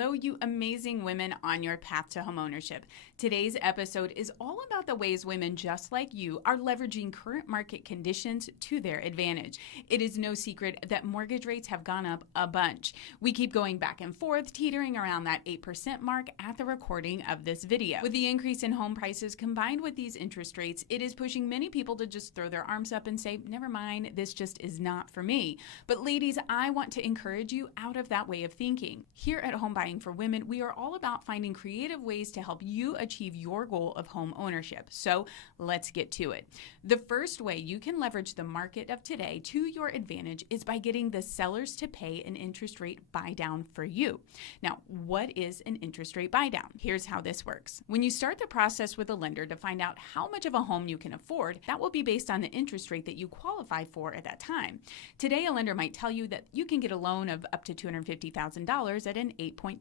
Hello, you amazing women on your path to homeownership. Today's episode is all about the ways women just like you are leveraging current market conditions to their advantage. It is no secret that mortgage rates have gone up a bunch. We keep going back and forth, teetering around that 8% mark at the recording of this video. With the increase in home prices combined with these interest rates, it is pushing many people to just throw their arms up and say, never mind, this just is not for me. But ladies, I want to encourage you out of that way of thinking. Here at Home Buying for Women, we are all about finding creative ways to help you achieve your goal of home ownership. So let's get to it. The first way you can leverage the market of today to your advantage is by getting the sellers to pay an interest rate buy down for you. Now, what is an interest rate buy down? Here's how this works. When you start the process with a lender to find out how much of a home you can afford, that will be based on the interest rate that you qualify for at that time. Today, a lender might tell you that you can get a loan of up to $250,000 at an 8.25%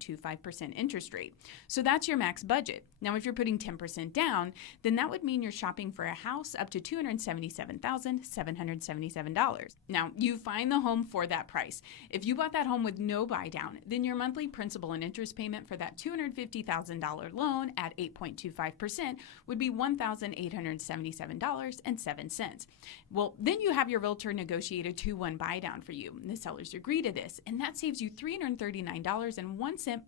interest rate. So that's your max budget. Now, if you're putting 10% down, then that would mean you're shopping for a house up to $277,777. Now, you find the home for that price. If you bought that home with no buy down, then your monthly principal and interest payment for that $250,000 loan at 8.25% would be $1,877.07. Well, then you have your realtor negotiate a 2-1 buy down for you. The sellers agree to this, and that saves you $339.01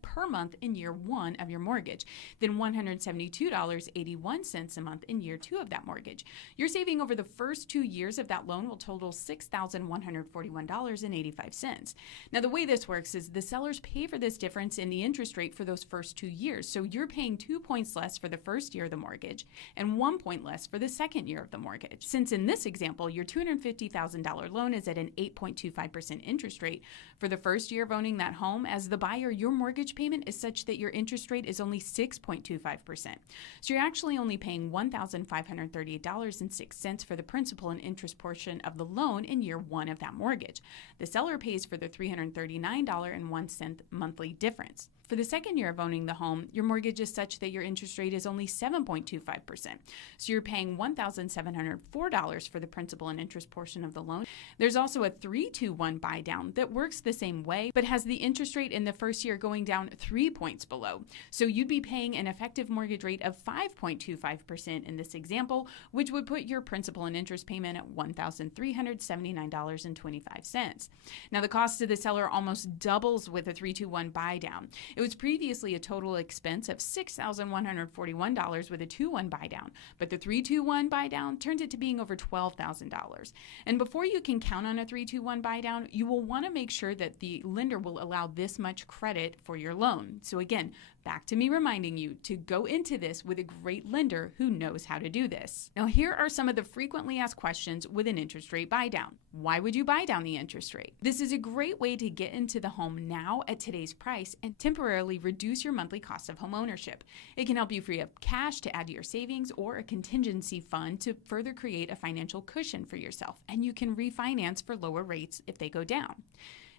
per month in year one of your mortgage, then $172.81 a month in year two of that mortgage. Your saving over the first 2 years of that loan will total $6,141.85. Now, the way this works is the sellers pay for this difference in the interest rate for those first 2 years. So you're paying 2 points less for the first year of the mortgage and 1 point less for the second year of the mortgage. Since in this example, your $250,000 loan is at an 8.25% interest rate for the first year of owning that home, as the buyer, your mortgage payment is such that your interest rate is only 6.25%. So you're actually only paying $1,538.06 for the principal and interest portion of the loan in year one of that mortgage. The seller pays for the $339.01 monthly difference. For the second year of owning the home, your mortgage is such that your interest rate is only 7.25%. So you're paying $1,704 for the principal and interest portion of the loan. There's also a 3-2-1 buy down that works the same way, but has the interest rate in the first year going down 3 points below. So you'd be paying an effective mortgage rate of 5.25% in this example, which would put your principal and interest payment at $1,379.25. Now, the cost to the seller almost doubles with a 3-2-1 buy down. It was previously a total expense of $6,141 with a 2-1 buy down, but the 3-2-1 buy down turned it to being over $12,000. And before you can count on a 3-2-1 buy down, you will want to make sure that the lender will allow this much credit for your loan. So again, back to me reminding you to go into this with a great lender who knows how to do this. Now, here are some of the frequently asked questions with an interest rate buy down. Why would you buy down the interest rate? This is a great way to get into the home now at today's price and temporarily reduce your monthly cost of home ownership. It can help you free up cash to add to your savings or a contingency fund to further create a financial cushion for yourself, and you can refinance for lower rates if they go down.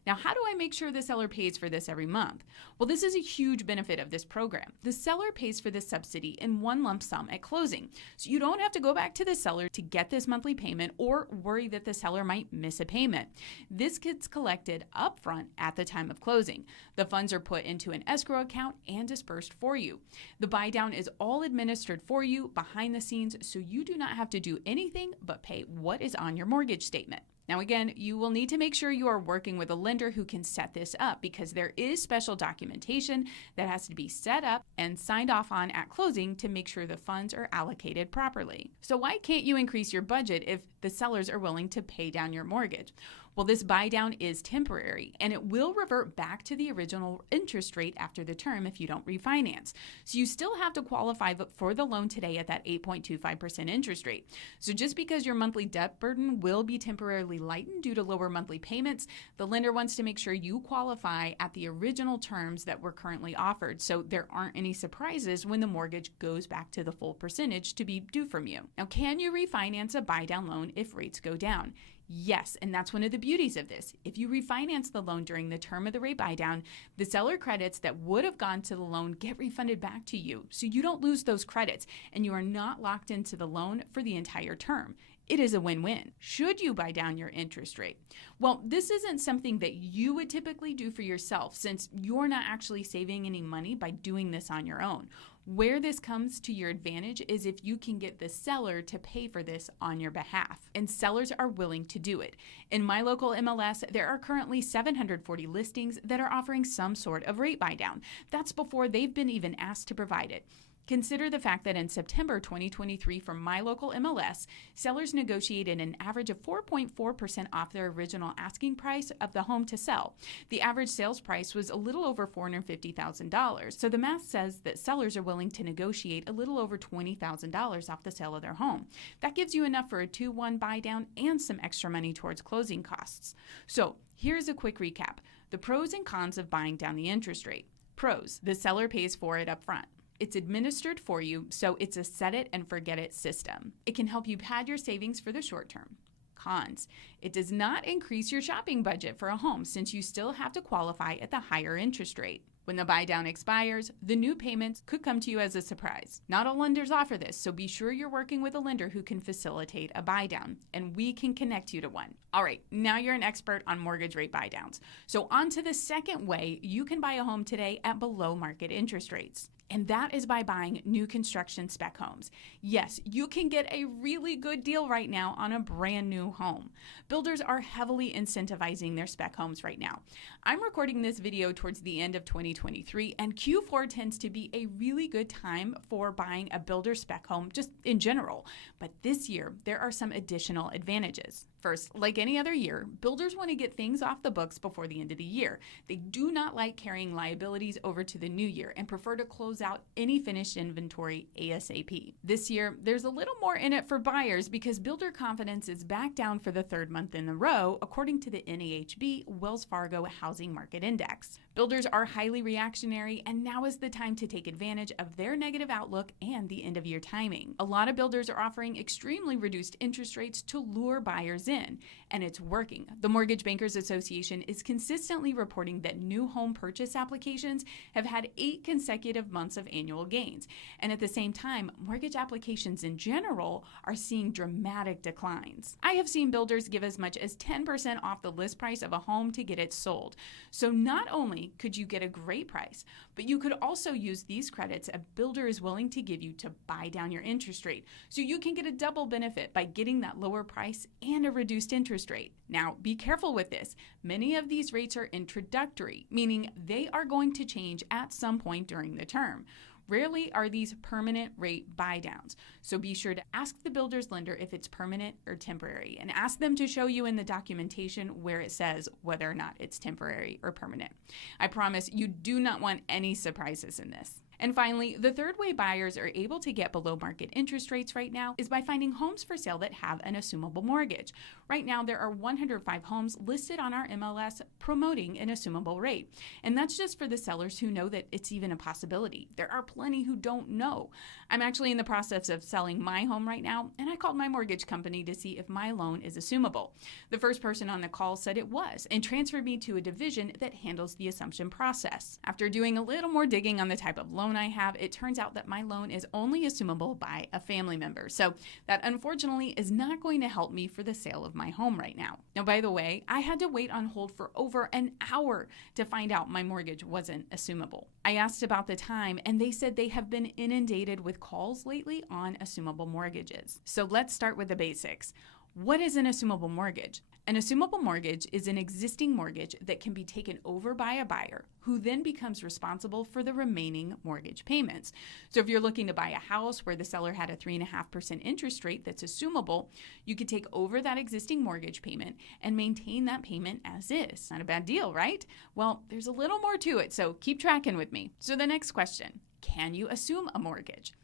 Now, how do I make sure the seller pays for this every month? Well, this is a huge benefit of this program. The seller pays for this subsidy in one lump sum at closing. So you don't have to go back to the seller to get this monthly payment or worry that the seller might miss a payment. This gets collected upfront at the time of closing. The funds are put into an escrow account and dispersed for you. The buy down is all administered for you behind the scenes, so you do not have to do anything but pay what is on your mortgage statement. Now, again, you will need to make sure you are working with a lender who can set this up, because there is special documentation that has to be set up and signed off on at closing to make sure the funds are allocated properly. So why can't you increase your budget if the sellers are willing to pay down your mortgage? Well, this buy down is temporary, and it will revert back to the original interest rate after the term if you don't refinance. So you still have to qualify for the loan today at that 8.25% interest rate. So just because your monthly debt burden will be temporarily lightened due to lower monthly payments, the lender wants to make sure you qualify at the original terms that were currently offered, so there aren't any surprises when the mortgage goes back to the full percentage to be due from you. Now, can you refinance a buy down loan if rates go down? Yes, and that's one of the beauties of this. If you refinance the loan during the term of the rate buy down, the seller credits that would have gone to the loan get refunded back to you. So you don't lose those credits, and you are not locked into the loan for the entire term. it is a win-win. Should you buy down your interest rate? Well, this isn't something that you would typically do for yourself since you're not actually saving any money by doing this on your own. Where this comes to your advantage is if you can get the seller to pay for this on your behalf, and sellers are willing to do it. In my local MLS, there are currently 740 listings that are offering some sort of rate buy down. That's before they've been even asked to provide it. Consider the fact that in September 2023 for my local MLS, sellers negotiated an average of 4.4% off their original asking price of the home to sell. The average sales price was a little over $450,000. So the math says that sellers are willing to negotiate a little over $20,000 off the sale of their home. That gives you enough for a 2-1 buy down and some extra money towards closing costs. So here's a quick recap. The pros and cons of buying down the interest rate. Pros, the seller pays for it up front. It's administered for you, so it's a set it and forget it system. It can help you pad your savings for the short term. Cons, it does not increase your shopping budget for a home since you still have to qualify at the higher interest rate. When the buy down expires, the new payments could come to you as a surprise. Not all lenders offer this, so be sure you're working with a lender who can facilitate a buy down, and we can connect you to one. All right, now you're an expert on mortgage rate buy downs. So on to the second way you can buy a home today at below market interest rates. And that is by buying new construction spec homes. Yes, you can get a really good deal right now on a brand new home. Builders are heavily incentivizing their spec homes right now. I'm recording this video towards the end of 2023, and Q4 tends to be a really good time for buying a builder spec home just in general. But this year, there are some additional advantages. First, like any other year, builders want to get things off the books before the end of the year. They do not like carrying liabilities over to the new year and prefer to close out any finished inventory ASAP. This year, there's a little more in it for buyers because builder confidence is back down for the third month in a row, according to the NAHB Wells Fargo Housing Market Index. Builders are highly reactionary, and now is the time to take advantage of their negative outlook and the end of year timing. A lot of builders are offering extremely reduced interest rates to lure buyers in, and it's working. The Mortgage Bankers Association is consistently reporting that new home purchase applications have had 8 consecutive months of annual gains. And at the same time, mortgage applications in general are seeing dramatic declines. I have seen builders give as much as 10% off the list price of a home to get it sold. So not only could you get a great price, but you could also use these credits a builder is willing to give you to buy down your interest rate. So you can get a double benefit by getting that lower price and a reduced interest rate. Now, be careful with this. Many of these rates are introductory, meaning they are going to change at some point during the term. Rarely are these permanent rate buy downs. So be sure to ask the builder's lender if it's permanent or temporary, and ask them to show you in the documentation where it says whether or not it's temporary or permanent. I promise you do not want any surprises in this. And finally, the third way buyers are able to get below market interest rates right now is by finding homes for sale that have an assumable mortgage. Right now, there are 105 homes listed on our MLS promoting an assumable rate. And that's just for the sellers who know that it's even a possibility. There are plenty who don't know. I'm actually in the process of selling my home right now, and I called my mortgage company to see if my loan is assumable. The first person on the call said it was and transferred me to a division that handles the assumption process. After doing a little more digging on the type of loan I have, it turns out that my loan is only assumable by a family member. So that unfortunately is not going to help me for the sale of my home right now. Now, by the way, I had to wait on hold for over an hour to find out my mortgage wasn't assumable. I asked about the time, and they said they have been inundated with calls lately on assumable mortgages. So let's start with the basics. What is an assumable mortgage? An assumable mortgage is an existing mortgage that can be taken over by a buyer who then becomes responsible for the remaining mortgage payments. So if you're looking to buy a house where the seller had a 3.5% interest rate that's assumable, you could take over that existing mortgage payment and maintain that payment as is. Not a bad deal, right? Well, there's a little more to it, so keep tracking with me. So the next question, can you assume a mortgage?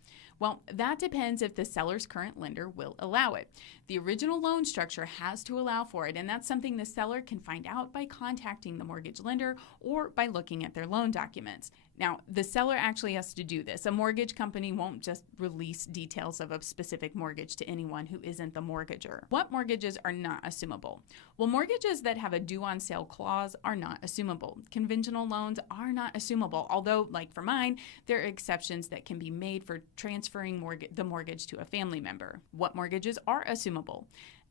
Well, that depends if the seller's current lender will allow it. The original loan structure has to allow for it, and that's something the seller can find out by contacting the mortgage lender or by looking at their loan documents. Now, the seller actually has to do this. A mortgage company won't just release details of a specific mortgage to anyone who isn't the mortgager. What mortgages are not assumable? Well, mortgages that have a due on sale clause are not assumable. Conventional loans are not assumable, although, like for mine, there are exceptions that can be made for transfer transferring the mortgage to a family member. What mortgages are assumable?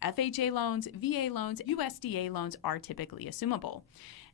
FHA loans, VA loans, USDA loans are typically assumable.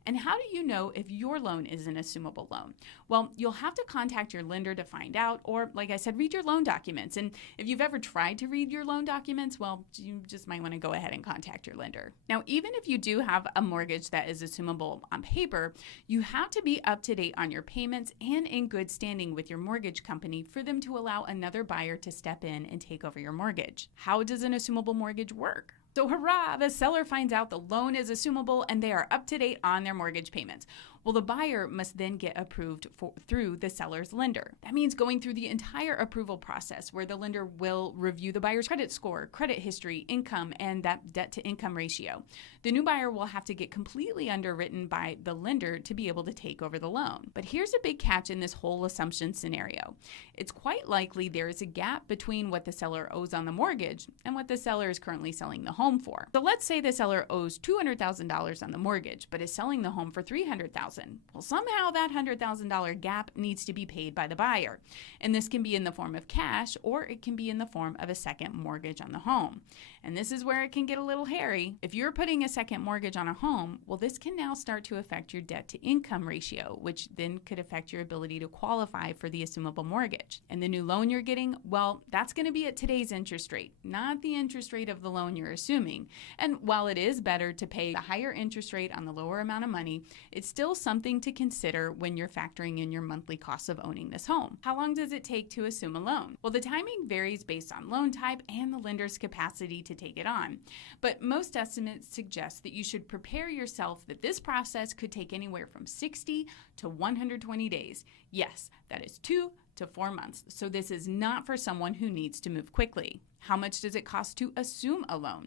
And how do you know if your loan is an assumable loan? Well, you'll have to contact your lender to find out, or like I said, read your loan documents. And if you've ever tried to read your loan documents, well, you just might want to go ahead and contact your lender. Now, even if you do have a mortgage that is assumable on paper, you have to be up to date on your payments and in good standing with your mortgage company for them to allow another buyer to step in and take over your mortgage. How does an assumable mortgage work? So hurrah, the seller finds out the loan is assumable and they are up to date on their mortgage payments. Well, the buyer must then get approved through the seller's lender. That means going through the entire approval process where the lender will review the buyer's credit score, credit history, income, and that debt to income ratio. The new buyer will have to get completely underwritten by the lender to be able to take over the loan. But here's a big catch in this whole assumption scenario. It's quite likely there is a gap between what the seller owes on the mortgage and what the seller is currently selling the home for. So let's say the seller owes $200,000 on the mortgage, but is selling the home for $300,000. Well, somehow that $100,000 gap needs to be paid by the buyer. And this can be in the form of cash, or it can be in the form of a second mortgage on the home. And this is where it can get a little hairy. If you're putting a second mortgage on a home, well, this can now start to affect your debt to income ratio, which then could affect your ability to qualify for the assumable mortgage. And the new loan you're getting, well, that's going to be at today's interest rate, not the interest rate of the loan you're assuming. And while it is better to pay the higher interest rate on the lower amount of money, it's still something to consider when you're factoring in your monthly costs of owning this home. How long does it take to assume a loan? Well, the timing varies based on loan type and the lender's capacity to take it on. But most estimates suggest that you should prepare yourself that this process could take anywhere from 60 to 120 days. Yes, that is 2 to 4 months. So this is not for someone who needs to move quickly. How much does it cost to assume a loan?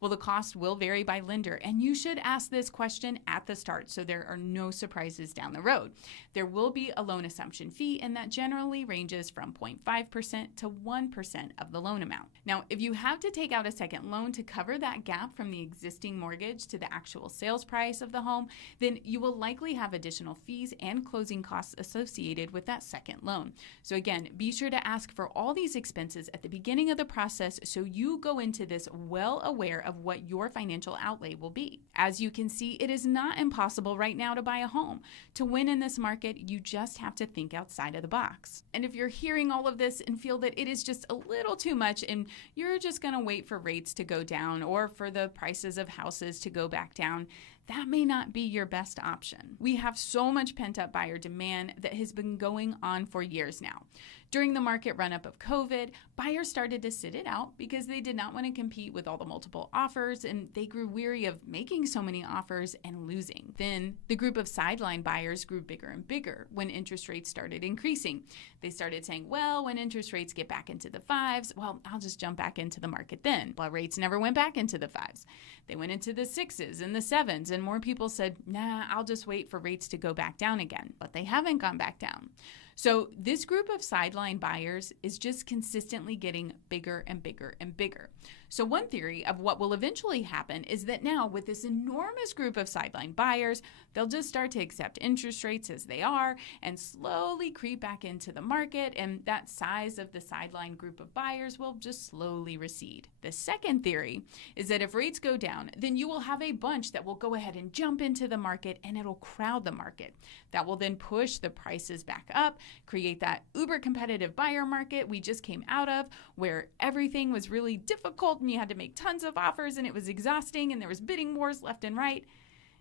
Well, the cost will vary by lender, and you should ask this question at the start so there are no surprises down the road. There will be a loan assumption fee, and that generally ranges from 0.5% to 1% of the loan amount. Now, if you have to take out a second loan to cover that gap from the existing mortgage to the actual sales price of the home, then you will likely have additional fees and closing costs associated with that second loan. So again, be sure to ask for all these expenses at the beginning of the process so you go into this well aware of what your financial outlay will be. As you can see, it is not impossible right now to buy a home. To win in this market, you just have to think outside of the box. And if you're hearing all of this and feel that it is just a little too much and you're just going to wait for rates to go down or for the prices of houses to go back down, that may not be your best option. We have so much pent-up buyer demand that has been going on for years now. During the market run-up of COVID, buyers started to sit it out because they did not want to compete with all the multiple offers, and they grew weary of making so many offers and losing. Then the group of sideline buyers grew bigger and bigger when interest rates started increasing. They started saying, well, when interest rates get back into the 5s, well, I'll just jump back into the market then. Well, rates never went back into the 5s. They went into the 6s and the 7s, and more people said, nah, I'll just wait for rates to go back down again. But they haven't gone back down. So this group of sideline buyers is just consistently getting bigger and bigger and bigger. So one theory of what will eventually happen is that now with this enormous group of sideline buyers, they'll just start to accept interest rates as they are and slowly creep back into the market, and that size of the sideline group of buyers will just slowly recede. The second theory is that if rates go down, then you will have a bunch that will go ahead and jump into the market and it'll crowd the market. That will then push the prices back up, create that uber competitive buyer market we just came out of where everything was really difficult and you had to make tons of offers and it was exhausting and there was bidding wars left and right.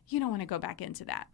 You don't want to go back into that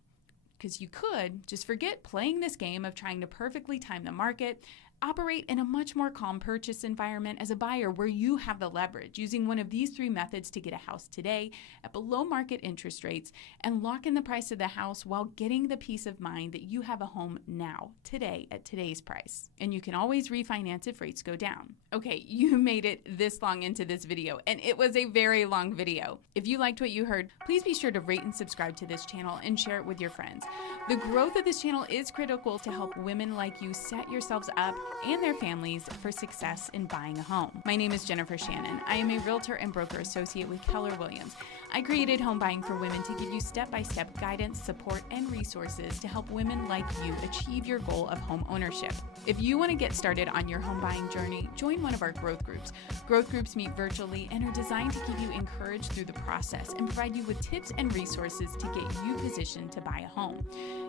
because you could just forget playing this game of trying to perfectly time the market. Operate in a much more calm purchase environment as a buyer where you have the leverage using one of these 3 methods to get a house today at below market interest rates and lock in the price of the house while getting the peace of mind that you have a home now, today, at today's price. And you can always refinance if rates go down. Okay, you made it this long into this video, and it was a very long video. If you liked what you heard, please be sure to rate and subscribe to this channel and share it with your friends. The growth of this channel is critical to help women like you set yourselves up and their families for success in buying a home. My name is Jennifer Shannon. I am a realtor and broker associate with Keller Williams. I created Home Buying for Women to give you step-by-step guidance, support, and resources to help women like you achieve your goal of home ownership. If you want to get started on your home buying journey, join one of our growth groups. Growth groups meet virtually and are designed to keep you encouraged through the process and provide you with tips and resources to get you positioned to buy a home.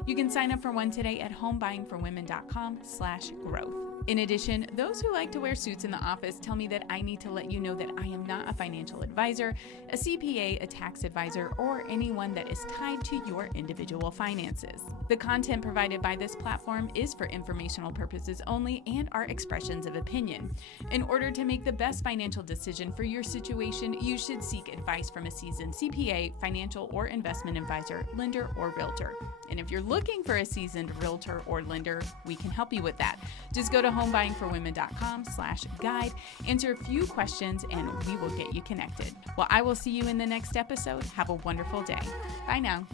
You can sign up for one today at homebuyingforwomen.com/growth. In addition, those who like to wear suits in the office tell me that I need to let you know that I am not a financial advisor, a CPA, a tax advisor, or anyone that is tied to your individual finances. The content provided by this platform is for informational purposes only and are expressions of opinion. In order to make the best financial decision for your situation, you should seek advice from a seasoned CPA, financial or investment advisor, lender, or realtor. And if you're looking for a seasoned realtor or lender, we can help you with that. Just go to homebuyingforwomen.com/guide, answer a few questions, and we will get you connected. Well, I will see you in the next episode. Have a wonderful day. Bye now.